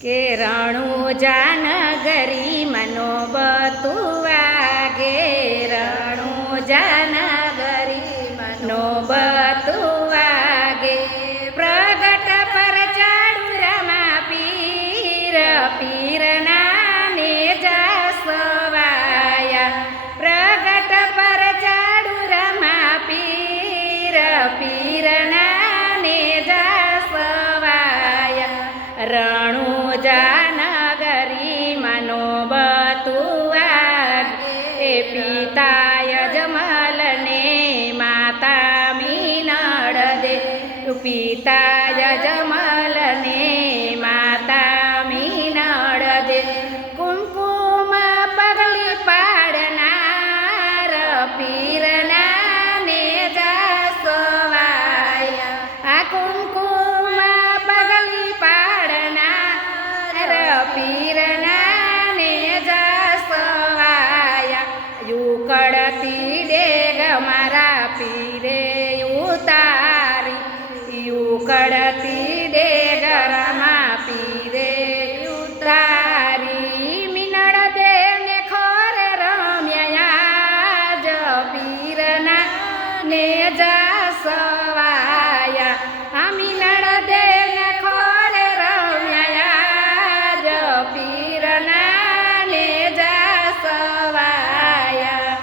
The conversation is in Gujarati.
કે રણુજા નગરી મનો બતું વાગે, રણુજા નગરી મનો બતું વાગે, પ્રગટ પર ચાડુરમાં પીર, પીરના ને જસવાયા, પ્રગટ પર ચાડુરમાં પીર, પીરના ને જસવાયા, રણુજા નગરી મનો બતું વાગે, પિતા યજમલને માતા મીનળ દે, પિતા યજમલને માતા મીનળ દે, કુમકુમ પગલી પાડનાર, પીરના ને જસવાયા, આ કુમકુમ પગલી પાડનાર, પીરના ને જસવાયા, યુકળતી ડેગ મારા પીરે ઉતારી, યુકળતી